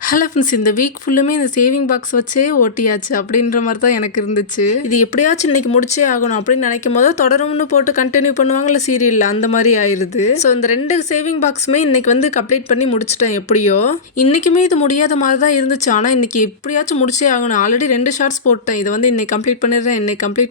Hello friends, இந்த week ஃபுல்லுமே இந்த சேவிங் பாக்ஸ் வச்சே ஓட்டியாச்சு அப்படின்ற மாதிரி தான் எனக்கு இருந்துச்சு. இது எப்படியாச்சும் இன்னைக்கு முடிச்சே ஆகணும் அப்படின்னு நினைக்கும் போது தொடரும்னு போட்டு கண்டினியூ பண்ணுவாங்கல்ல சீரியல்ல, அந்த மாதிரி ஆயிடுது. ஸோ இந்த 2 சேவிங் பாக்ஸுமே இன்னைக்கு வந்து கம்ப்ளீட் பண்ணி முடிச்சிட்டேன். எப்படியோ இன்னைக்குமே இது முடியாத மாதிரி தான் இருந்துச்சு. ஆனால் இன்னைக்கு எப்படியாச்சும் முடிச்சே ஆகணும். ஆல்ரெடி 2 ஷார்ட்ஸ் போட்டேன். இதை வந்து இன்னைக்கு கம்ப்ளீட்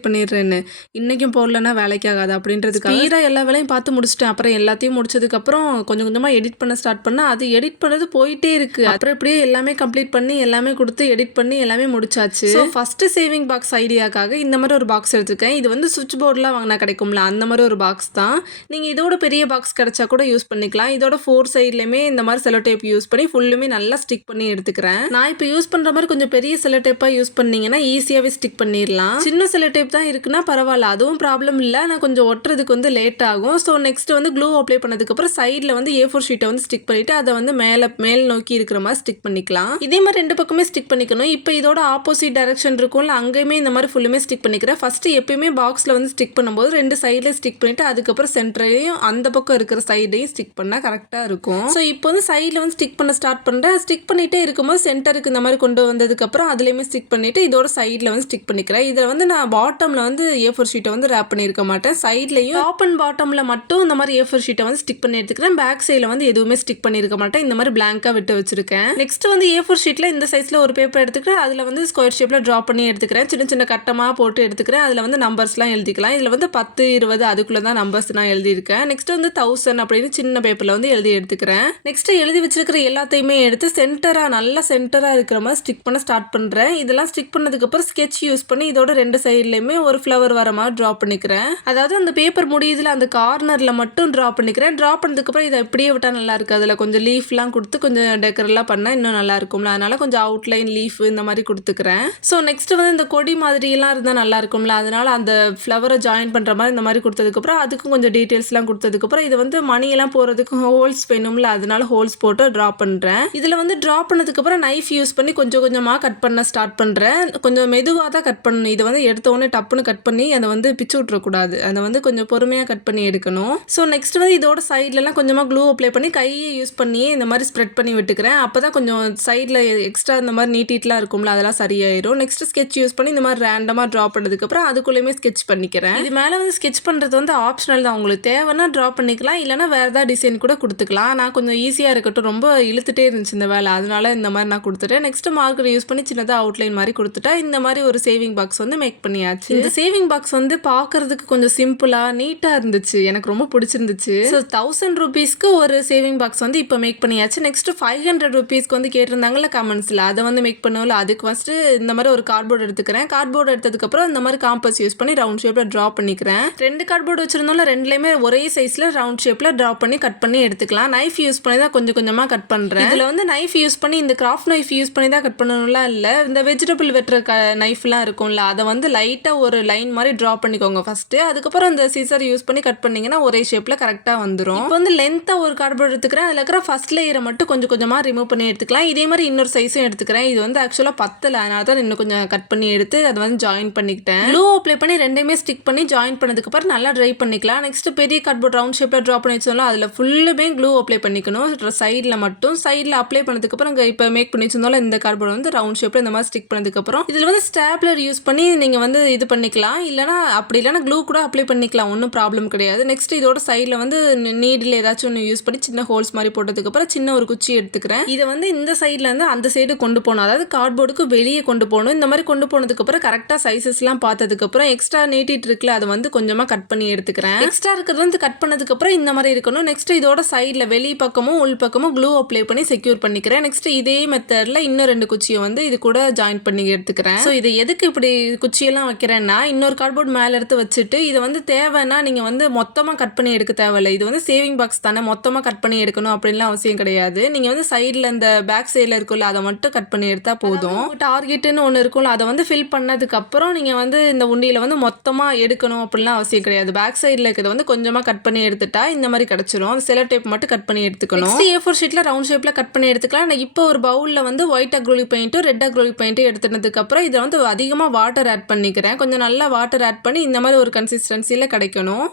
பண்ணிடுறேன்னு. இன்னைக்கும் போடலன்னா வேலைக்கு ஆகாது அப்படின்றதுக்கு ஸ்பீடாக எல்லா வேலையும் பார்த்து முடிச்சிட்டேன். அப்புறம் எல்லாத்தையும் முடிச்சதுக்கப்புறம் கொஞ்சம் கொஞ்சமாக எடிட் பண்ண ஸ்டார்ட் பண்ணேன். அது எடிட் பண்ணது போயிட்டே இருக்கு. அப்புறம் இப்படியே எல்லாமே கம்ப்ளீட் பண்ணி எல்லாமே கொடுத்து எடிட் பண்ணி எல்லாமே முடிச்சாச்சு. ஸோ ஃபர்ஸ்ட் சேவிங் பாக்ஸ் ஐடியாக்காக இந்த மாதிரி ஒரு பாக்ஸ் எடுத்துருக்கேன். இது வந்து சுவிட்ச் போர்ட்லாம் வாங்கினா கிடைக்கும்ல, அந்த மாதிரி ஒரு பாக்ஸ் தான். நீங்கள் இதோட பெரிய பாக்ஸ் கிடைச்சா கூட யூஸ் பண்ணிக்கலாம். இதோட 4 சைட்லையுமே இந்த மாதிரி செலோ டேப் யூஸ் பண்ணி ஃபுல்லுமே நல்லா ஸ்டிக் பண்ணி எடுத்துக்கிறேன். நான் இப்போ யூஸ் பண்ணுற மாதிரி கொஞ்சம் பெரிய செலோ டேப்பாக யூஸ் பண்ணீங்கன்னா ஈஸியாகவே ஸ்டிக் பண்ணிடலாம். சின்ன செலோ டேப் தான் இருக்குன்னா பரவாயில்ல, அதுவும் ப்ராப்ளம் இல்லை. ஆனால் கொஞ்சம் ஒட்டுறதுக்கு வந்து லேட் ஆகும். ஸோ நெக்ஸ்ட் வந்து க்ளூ அப்ளை பண்ணதுக்கப்புறம் சைடில் வந்து A4 ஷீட்டை வந்து ஸ்டிக் பண்ணிவிட்டு அதை வந்து மேல் நோக்கி இருக்கிற மாதிரி ஸ்டிக் பண்ணிக்கலாம். இதே மாதிரி 2 பக்கமே ஸ்டிக் பண்ணிக்கணும். இப்போ இதோட ஆப்போசிட் டைரக்ஷன் இருக்கும்ல, அங்கேயுமே இந்த மாதிரி ஃபுல்லுமே ஸ்டிக் பண்ணிக்கிறேன். ஃபர்ஸ்ட் எப்பயுமே பாக்ஸில் வந்து ஸ்டிக் பண்ணும்போது 2 சைடில் ஸ்டிக் பண்ணிட்டு அதுக்கப்புறம் சென்டரையும் அந்த பக்கம் இருக்கிற சைடையும் ஸ்டிக் பண்ணால் கரெக்டாக இருக்கும். ஸோ இப்போ வந்து சைடில் வந்து ஸ்டிக் பண்ண ஸ்டார்ட் பண்ணுறேன். ஸ்டிக் பண்ணிகிட்டே இருக்கும்போது சென்டருக்கு இந்த மாதிரி கொண்டு வந்ததுக்கப்புறம் அதுலேயுமே ஸ்டிக் பண்ணிவிட்டு இதோட சைடில் வந்து ஸ்டிக் பண்ணிக்கிறேன். இதில் வந்து நான் பாட்டமில் வந்து A4 ஷீட்டை வந்து ரேப் பண்ணியிருக்க மாட்டேன். சைட்லையும் டாப் அண்ட் பாட்டமில் மட்டும் இந்த மாதிரி A4 ஷீட்டை வந்து ஸ்டிக் பண்ணி எடுத்துக்கிறேன். பேக் சைடில் வந்து எதுவுமே ஸ்டிக் பண்ணியிருக்க மாட்டேன். இந்த மாதிரி பிளாங்காக விட்டு வச்சிருக்கேன். நெக்ஸ்ட் வந்து A4 ஷீட்டில் இந்த சைஸில் ஒரு பேப்பர் எடுத்துக்கிறேன். அதில் வந்து ஸ்கொயர் ஷேப்பில் ட்ரா பண்ணி எடுத்துக்கிறேன். சின்ன சின்ன கட்டமாக போட்டு எடுத்துக்கிறேன். அதில் வந்து நம்பர்ஸ்லாம் எழுதிக்கலாம். இதில் வந்து 10, 20 அதுக்குள்ளே தான் நம்பர்ஸ் நான் எழுதியிருக்கேன். நெக்ஸ்ட் வந்து 1000 அப்படின்னு சின்ன பேப்பரில் வந்து எழுதி எடுத்துக்கிறேன். நெக்ஸ்ட் எழுதி வச்சிருக்கிற எல்லாத்தையுமே எடுத்து நல்லா சென்டராக இருக்கிற மாதிரி ஸ்டிக் பண்ண ஸ்டார்ட் பண்ணுறேன். இதெல்லாம் ஸ்டிக் பண்ணதுக்கப்புறம் ஸ்கெட்ச் யூஸ் பண்ணி இதோட 2 சைட்லையுமே ஒரு ஃப்ளவர் வர மாதிரி ட்ரா பண்ணிக்கிறேன். அதாவது அந்த பேப்பர் முடியுதுல அந்த கார்னரில் மட்டும் ட்ரா பண்ணிக்கிறேன். ட்ரா பண்ணதுக்கப்புறம் இதை இப்படியே விட்டால் நல்லா இருக்குது. அதில் கொஞ்சம் லீஃப்லாம் கொடுத்து கொஞ்சம் டெக்கரெல்லாம் பண்ணால் இன்னும் நல்லா இருக்கும்ல, அதனால கொஞ்சம் அவுட்லைன் லீஃப் இந்த மாதிரி கொடுத்துக்கிறேன். ஸோ நெக்ஸ்ட் வந்து இந்த கொடி மாதிரிலாம் இருந்தால் நல்லா இருக்கும்ல, அதனால அந்த ஃப்ளவரை ஜாயின் பண்ணுற மாதிரி இந்த மாதிரி கொடுத்ததுக்கப்புறம் அதுக்கும் கொஞ்சம் டீட்டெயில்ஸ்லாம் கொடுத்ததுக்கப்புறம் இது வந்து மணியெல்லாம் போகிறதுக்கு ஹோல்ஸ் வேணும்ல, அதனால ஹோல்ஸ் போட்டு ட்ரா பண்ணுறேன். இதில் வந்து ட்ரா பண்ணதுக்கப்புறம் நைஃப் யூஸ் பண்ணி கொஞ்சம் கொஞ்சமாக கட் பண்ண ஸ்டார்ட் பண்ணுறேன். கொஞ்சம் மெதுவாக தான் கட் பண்ணணும். இதை வந்து எடுத்த உடனே டப்புன்னு கட் பண்ணி அதை வந்து பிச்சு விட்டுறக்கூடாது. அதை வந்து கொஞ்சம் பொறுமையாக கட் பண்ணி எடுக்கணும். ஸோ நெக்ஸ்ட் வந்து இதோட சைட்லலாம் கொஞ்சமாக க்ளூ அப்ளை பண்ணி கையை யூஸ் பண்ணியே இந்த மாதிரி ஸ்ப்ரெட் பண்ணி விட்டுக்கிறேன். அப்போ தான் கொஞ்சம் சைடில் எக்ஸ்ட்ரா இந்த மாதிரி நீட்டிலாம் இருக்கும்ல, அதெல்லாம் சரியாயிரும். நெக்ஸ்ட் ஸ்கெட்ச் யூஸ் பண்ணி இந்த மாதிரி ரேண்டமாக ட்ரா பண்ணதுக்கப்புறம் அதுக்குள்ளேயுமே ஸ்கெட்ச் பண்ணிக்கிறேன். இது மேலே வந்து ஸ்கெட்ச் பண்ணுறது வந்து ஆப்ஷனல் தான். உங்களுக்கு தேவைன்னா ட்ரா பண்ணிக்கலாம், இல்லைனா வேறு ஏதாவது டிசைன் கூட கொடுத்துக்கலாம். நான் கொஞ்சம் ஈஸியாக இருக்கட்டும், ரொம்ப இழுத்துட்டே இருந்துச்சு இந்த வேலை, அதனால இந்த மாதிரி நான் கொடுத்துட்டேன். நெக்ஸ்ட் மார்க்கர் யூஸ் பண்ணி சின்னதாக அவுட்லைன் மாதிரி கொடுத்துட்டா இந்த மாதிரி ஒரு சேவிங் பாக்ஸ் வந்து மேக் பண்ணியாச்சு. இந்த சேவிங் பாக்ஸ் வந்து பார்க்கறதுக்கு கொஞ்சம் சிம்பிளாக நீட்டாக இருந்துச்சு, எனக்கு ரொம்ப பிடிச்சிருந்துச்சு. ஸோ 1000 ரூபீஸ்க்கு ஒரு சேவிங் பாக்ஸ் வந்து இப்போ மேக் பண்ணியாச்சு. நெக்ஸ்ட் 500 ரூபீஸ்க்கு வந்து கேட்டிருந்தாங்கல்ல கமெண்ட்ஸில், அதை வந்து மேக் பண்ணுவோம்ல, அதுக்கு ஃபஸ்ட்டு இந்த மாதிரி ஒரு கார்ட்போர்டு எடுத்துக்கிறேன். கார்ட்போர்டு எடுத்ததுக்கப்புறம் இந்த மாதிரி காம்பஸ் யூஸ் பண்ணி ரவுண்ட் ஷேப்பில் ட்ரா பண்ணிக்கிறேன். 2 கார்ட்போர்டு வச்சிருந்தோம்ல, 2லையுமே ஒரே சைஸில் ரவுண்ட் ஷேப்பில் ட்ரா பண்ணி கட் பண்ணி எடுத்துக்கலாம். நைஃப் யூஸ் பண்ணி தான் கொஞ்சம் கொஞ்சமாக கட் பண்ணுறேன். இதில் வந்து நைஃப் யூஸ் பண்ணி இந்த கிராஃப்ட் நைஃப் யூஸ் பண்ணி தான் கட் பண்ணணும்லாம் இல்லை. இந்த வெஜிடபிள் வெட்டுற நைஃப்லாம் இருக்கும்ல, அதை வந்து லைட்டாக ஒரு லைன் மாதிரி ட்ரா பண்ணிக்கோங்க ஃபஸ்ட்டு. அதுக்கப்புறம் அந்த சீசர் யூஸ் பண்ணி கட் பண்ணிங்கன்னா ஒரே ஷேப்பில் கரெக்டாக வந்துடும். இப்போ வந்து லென்த்தாக ஒரு கார்ட்போர்டு எடுத்துக்கிறேன். அதில் இருக்கிற ஃபர்ஸ்ட் லேயரை மட்டும் கொஞ்சம் கொஞ்சமாக ரிமூவ் பண்ணி எடுத்துக்கலாம். இதே மாதிரி இன்னொரு சைஸும் எடுத்துக்கிறேன். இது வந்து ஆக்சுவலாக 10, அதனால தான் இன்னும் கொஞ்சம் கட் பண்ணி எடுத்து அதை வந்து ஜாயின் பண்ணிக்கிட்டேன். க்ளூ அப்ளை பண்ணி 2மே ஸ்டிக் பண்ணி ஜாயின் பண்ணதுக்கப்புறம் நல்லா ட்ரை பண்ணிக்கலாம். நெக்ஸ்ட் பெரிய கார்ட்போர்ட் ரவுண்ட் ஷேப்பில் ட்ரா பண்ணி வச்சோம்ல, அதில் ஃபுல்லுமே க்ளூ அப்ளை பண்ணிக்கணும். சைடில் மட்டும் சைடில் அப்ளை பண்ணதுக்கப்புறம் இப்போ மேக் பண்ணி வச்சிருந்தோம்ல இந்த கார்ட்போர்டு வந்து ரவுண்ட் ஷேப்பில் இந்த மாதிரி ஸ்டிக் பண்ணதுக்கப்புறம் இதில் வந்து ஸ்டாப்லர் யூஸ் பண்ணி நீங்கள் வந்து இது பண்ணிக்கலாம். இல்லைனா அப்படி இல்லைனா க்ளூ கூட அப்ளை பண்ணிக்கலாம், ஒன்றும் ப்ராப்ளம் கிடையாது. நெக்ஸ்ட் இதோட சைடில் வந்து நீடில் ஏதாச்சும் ஒன்று யூஸ் பண்ணி சின்ன ஹோல்ஸ் மாதிரி போட்டதுக்கப்புறம் சின்ன ஒரு குச்சி எடுத்துக்கிறேன். இதை வந்து இந்த சைடில் இருந்து அந்த சைடு கொண்டு போகணும், அதாவது கார்ட்போர்டுக்கு வெளியே கொண்டு போகணும். இந்த மாதிரி கொண்டு போனதுக்கப்புறம் கரெக்டாக சைஸஸ்லாம் பார்த்ததுக்கப்புறம் எக்ஸ்ட்ரா நீட்டிட்டு இருக்குல்ல, அதை வந்து கொஞ்சமாக கட் பண்ணி எடுத்துக்கிறேன். எக்ஸ்ட்ரா இருக்கிறது வந்து கட் பண்ணதுக்கப்புறம் இந்த மாதிரி இருக்கணும். நெக்ஸ்ட் இதோட சைடில் வெளி பக்கமும் உள் பக்கமும் க்ளூ அப்ளை பண்ணி செக்யூர் பண்ணிக்கிறேன். நெக்ஸ்ட் இதே மெத்தடில் இன்னும் 2 குச்சியை வந்து இது கூட ஜாயின் பண்ணி எடுத்துக்கிறேன். ஸோ இதை எதுக்கு இப்படி குச்சியெல்லாம் வைக்கிறேன்னா, இன்னொரு கார்ட்போர்ட் மேலே எடுத்து வச்சுட்டு இதை வந்து தேவைன்னா நீங்கள் வந்து மொத்தமாக கட் பண்ணி எடுக்க தேவையில்லை. இது வந்து சேவிங் பாக்ஸ் தானே, மொத்தமாக கட் பண்ணி எடுக்கணும் அப்படின்லாம் அவசியம் கிடையாது. நீங்கள் வந்து சைடில் இந்த பேக் சைடில் இருக்குல்ல, அதை மட்டும் கட் பண்ணி எடுத்தால் போதும். டார்கெட்டுன்னு ஒன்று இருக்கும்ல, அதை வந்து ஃபில் பண்ணதுக்கப்புறம் நீங்கள் வந்து இந்த உண்டியில் வந்து மொத்தமாக எடுக்கணும் அப்படின்லாம் அவசியம் கிடையாது. பேக் சைடில் இருக்கிறத வந்து கொஞ்சமாக கட் பண்ணி எடுத்துட்டா இந்த மாதிரி கிடச்சிரும். அந்த செலோ டேப் மட்டும் கட் பண்ணி எடுத்துக்கணும். A4 ஷீட்டில் ரவுண்ட் ஷேப்பில் கட் பண்ணி எடுத்துக்கலாம். நான் இப்போ ஒரு பவுலில் வந்து ஒயிட் அக்ரோலிக் பெயிண்ட்டும் ரெட் அக்ரோலிக் பெயிண்ட்டும் எடுத்துனதுக்கப்புறம் இதை வந்து அதிகமாக வாட்டர் ஆட் பண்ணிக்கிறேன். கொஞ்சம் நல்லா வாட்டர் ஆட் பண்ணி இந்த மாதிரி ஒரு கன்சிஸ்டன்சியில் கிடைக்கணும்.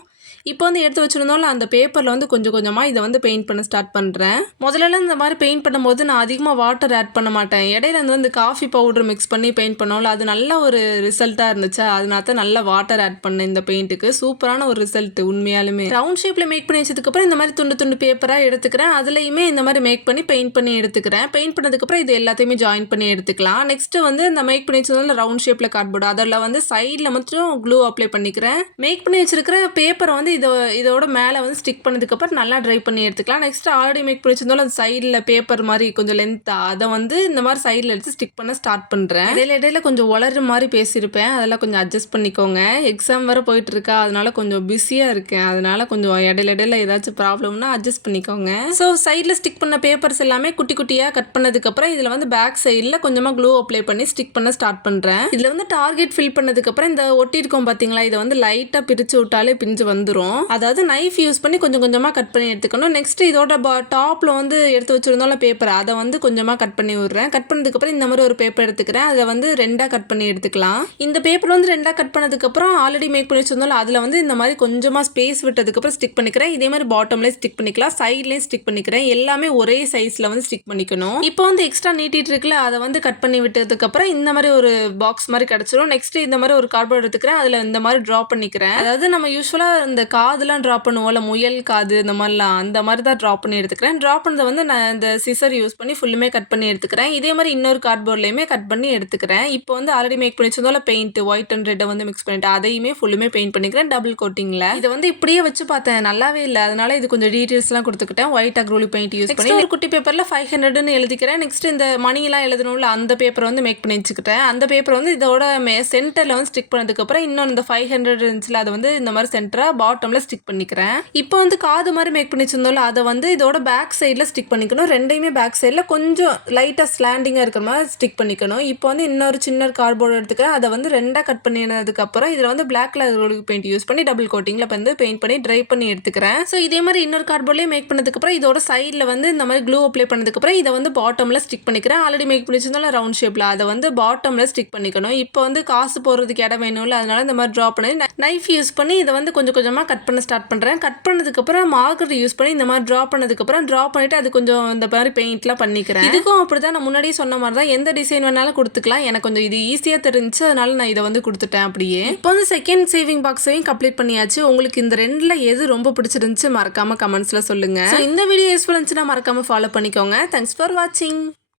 இப்போ வந்து எடுத்து வச்சிருந்தோம்ல அந்த பேப்பரில் வந்து கொஞ்சம் கொஞ்சமாக இதை வந்து பெயிண்ட் பண்ண ஸ்டார்ட் பண்ணுறேன். முதல்லலாம் இந்த மாதிரி பெயிண்ட் பண்ணும்போது நான் அதிகமாக வாட்டர் ஆட் பண்ண மாட்டேன். இடையில வந்து இந்த காஃபி பவுடர் மிக்ஸ் பண்ணி பெயிண்ட் பண்ணோம்ல, அது நல்ல ஒரு ரிசல்ட்டாக இருந்துச்சு. அதனால தான் நல்லா வாட்டர் ஆட் பண்ணேன் இந்த பெயிண்ட்டுக்கு. சூப்பரான ஒரு ரிசல்ட் உண்மையாலுமே. ரவுண்ட் ஷேப்பில் மேக் பண்ணி வச்சதுக்கப்புறம் இந்த மாதிரி துண்டு துண்டு பேப்பராக எடுத்துக்கிறேன். அதுலேயுமே இந்த மாதிரி மேக் பண்ணி பெயிண்ட் பண்ணி எடுத்துக்கிறேன். பெயிண்ட் பண்ணதுக்கப்புறம் இது எல்லாத்தையுமே ஜாயின் பண்ணி எடுத்துக்கலாம். நெக்ஸ்ட்டு வந்து இந்த மேக் பண்ணி வச்சதுல ரவுண்ட் ஷேப்பில் கார்ட்போர்டு அதில் வந்து சைடில் மட்டும் க்ளூ அப்ளை பண்ணிக்கிறேன். மேக் பண்ணி வச்சிருக்கிற பேப்பரை வந்து இதோட மேலே வந்து ஸ்டிக் பண்ணதுக்கப்புறம் நல்லா ட்ரை பண்ணி எடுத்துக்கலாம். நெக்ஸ்ட் ஆல்ரெடி மேக் பண்ணி வச்சிருந்தோம் அந்த சைடில் பேப்பர் மாதிரி கொஞ்சம் லென்த்தாக அதை வந்து இந்த மாதிரி சைடில் எடுத்து ஸ்டிக் பண்ண ஸ்டார்ட் பண்ணுறேன். இடையில கொஞ்சம் வளர்ற மாதிரி பேசியிருப்பேன், அதெல்லாம் கொஞ்சம் அட்ஜஸ்ட் பண்ணிக்கோங்க. எக்ஸாம் வேறு போயிட்டு இருக்கா, அதனால கொஞ்சம் பிஸியாக இருக்கேன். அதனால கொஞ்சம் இடையில ஏதாச்சும் ப்ராப்ளம்னா அட்ஜஸ்ட் பண்ணிக்கோங்க. ஸோ சைடில் ஸ்டிக் பண்ண பேப்பர்ஸ் எல்லாமே குட்டி குட்டியாக கட் பண்ணதுக்கப்புறம் இதில் வந்து பேக் சைடில் கொஞ்சமாக க்ளூ அப்ளை பண்ணி ஸ்டிக் பண்ண ஸ்டார்ட் பண்ணுறேன். இதில் வந்து டார்கெட் ஃபில் பண்ணதுக்கப்புறம் இந்த ஒட்டி இருக்கோம் பார்த்தீங்களா, இதை வந்து லைட்டாக பிரித்து விட்டாலே பிஞ்சு வந்துடும். அதாவது நைஃப் யூஸ் பண்ணி கொஞ்சம் கொஞ்சமாக கட் பண்ணி எடுத்துக்கணும். நெக்ஸ்ட் இதோட டாப்பில் வந்து எடுத்து வச்சுருந்தோம்ல பேப்பர், அதை வந்து கொஞ்சமாக கட் பண்ணி விடுறேன். கட் பண்ணதுக்கப்புறம் இந்த மாதிரி ஒரு பேப்பர் எடுத்துக்கிறேன். அதை வந்து ரெண்டாக கட் பண்ணி எடுத்துக்கலாம். இந்த பேப்பர் வந்து ரெண்டாக கட் பண்ணதுக்கப்புறம் ஆல்ரெடி மேக் பண்ணி வச்சிருந்தோம்ல அதில் வந்து இந்த மாதிரி கொஞ்சமாக ஸ்பேஸ் விட்டதுக்கப்புறம் ஸ்டிக் பண்ணிக்கிறேன். இதே மாதிரி பாட்டம்லேயே ஸ்டிக் பண்ணிக்கலாம், சைட்லேயும் ஸ்டிக் பண்ணிக்கிறேன். எல்லாமே ஒரே சைஸில் வந்து ஸ்டிக் பண்ணிக்கணும். இப்போ வந்து எக்ஸ்ட்ரா நீட்டிட்டு இருக்குல்ல, அதை வந்து கட் பண்ணி விட்டதுக்கப்புறம் இந்த மாதிரி ஒரு பாக்ஸ் மாதிரி கிடச்சிரும். நெக்ஸ்ட் இந்த மாதிரி ஒரு கார்ட்போர்ட் எடுத்துக்கிறேன். அதில் இந்த மாதிரி ட்ரா பண்ணிக்கிறேன். அதாவது நம்ம யூஸ்வலாக இந்த காதுலாம் ட்ரா பண்ணுவோம்ல, முயல் காது இந்த மாதிரிலாம், அந்த மாதிரி தான் ட்ரா பண்ணி எடுத்துக்கிறேன். ட்ரா பண்ணதை வந்து நான் இந்த சிசர் யூஸ் பண்ணி ஃபுல்லுமே கட் பண்ணி எடுத்துக்கிறேன். இதே மாதிரி இன்னொரு கார்ட்போர்ட்லேயுமே கட் பண்ணி எடுத்துக்கிறேன். இப்போ வந்து ஆல்ரெடி மேக் பண்ணி வச்சதோல பெயிண்ட் ஒயிட் அண்ட் ரெட்டை வந்து மிக்ஸ் பண்ணிட்டு அதையுமே ஃபுல்லுமே பெயிண்ட் பண்ணிக்கிறேன் டபுள் கோட்டிங்கில். இதை வந்து இப்படியே வச்சு பார்த்தேன், நல்லாவே இல்லை. அதனால இது கொஞ்சம் டீட்டெயில்ஸ்லாம் கொடுத்துக்கிட்டேன். ஒயிட் அக்ரோலி பெயிண்ட் யூஸ் பண்ணி ஒரு குட்டி பேப்பரில் 500ன்னு எழுதிக்கிறேன். நெக்ஸ்ட் இந்த மணிலாம் எழுதணும்ல, அந்த பேப்பரை வந்து மேக் பண்ணி வச்சுக்கிட்டேன். அந்த பேப்பர் வந்து இதோட சென்டரில் வந்து ஸ்டிக் பண்ணதுக்கப்புறம் இன்னொன்று இந்த 500 இருந்துச்சுல, அதை வந்து இந்த மாதிரி சென்டராக பாட்டமில் ஸ்டிக் பண்ணிக்கிறேன். இப்போ வந்து காது மாதிரி மேக் பண்ணி வச்சிருந்தோம்ல, அதை வந்து இதோட பேக் சைடில் ஸ்டிக் பண்ணிக்கணும். ரெண்டையுமே பேக் சைடில் கொஞ்சம் லைட்டாக ஸ்லாண்டிங்காக இருக்கிற மாதிரி ஸ்டிக் பண்ணிக்கணும். இப்போ வந்து இன்னொரு சின்ன கார்ட்போர்டு எடுத்துக்கிறேன். அதை வந்து ரெண்டாக கட் பண்ணினதுக்கப்புறம் இதில் வந்து பிளாக் கலர் பெயிண்ட் யூஸ் பண்ணி டபுள் கோட்டிங்கில் வந்து பெயிண்ட் பண்ணி ட்ரை பண்ணி எடுத்துக்கிறேன். ஸோ இதே மாதிரி இன்னொரு கார்ட்போர்ட்லேயே மேக் பண்ணதுக்கப்புறம் இதோட சைடில் வந்து இந்த மாதிரி க்ளூ அப்ளை பண்ணதுக்கப்புறம் இதை வந்து பாட்டமில் ஸ்டிக் பண்ணிக்கிறேன். ஆல்ரெடி மேக் பண்ணி வச்சிருந்தோம்ல ரவுண்ட் ஷேப்பில், அதை வந்து பாட்டமில் ஸ்டிக் பண்ணிக்கணும். இப்போ வந்து காசு போடுறதுக்கு இடம் வேணும்ல, அதனால இந்த மாதிரி ட்ரா பண்ணி நைஃப் யூஸ் பண்ணி இதை வந்து கொஞ்சம் கொஞ்சமாக கட் பண்ண ஸ்டார்ட் பண்ணுறேன். கட் பண்ணதுக்கப்புறம் மார்க்கர் யூஸ் பண்ணி இந்த மாதிரி ட்ரா பண்ணதுக்கப்புறம் ட்ரா பண்ணிவிட்டு அது கொஞ்சம் இந்த மாதிரி பெயிண்ட்லாம் பண்ணிக்கிறேன். இதுக்கும் அப்படி தான், நான் முன்னாடியே சொன்ன மாதிரி தான், எந்த டிசைன் வேணாலும் கொடுத்துக்கலாம். எனக்கு கொஞ்சம் இது ஈஸியாக தெரிஞ்சு அதனால நான் இதை வந்து கொடுத்துட்டேன் அப்படியே. இப்போ வந்து செகண்ட் சேவிங் பாக்ஸையும் கம்ப்ளீட் பண்ணியாச்சு. உங்களுக்கு இந்த ரெண்டில் எது ரொம்ப பிடிச்சிருந்துச்சு மறக்காமல் கமெண்ட்ஸில் சொல்லுங்கள். இந்த வீடியோ யூஸ்ஃபுல் இருந்துச்சுன்னா மறக்காமல் ஃபாலோ பண்ணிக்கோங்க. தேங்க்ஸ் ஃபார் வாட்சிங்.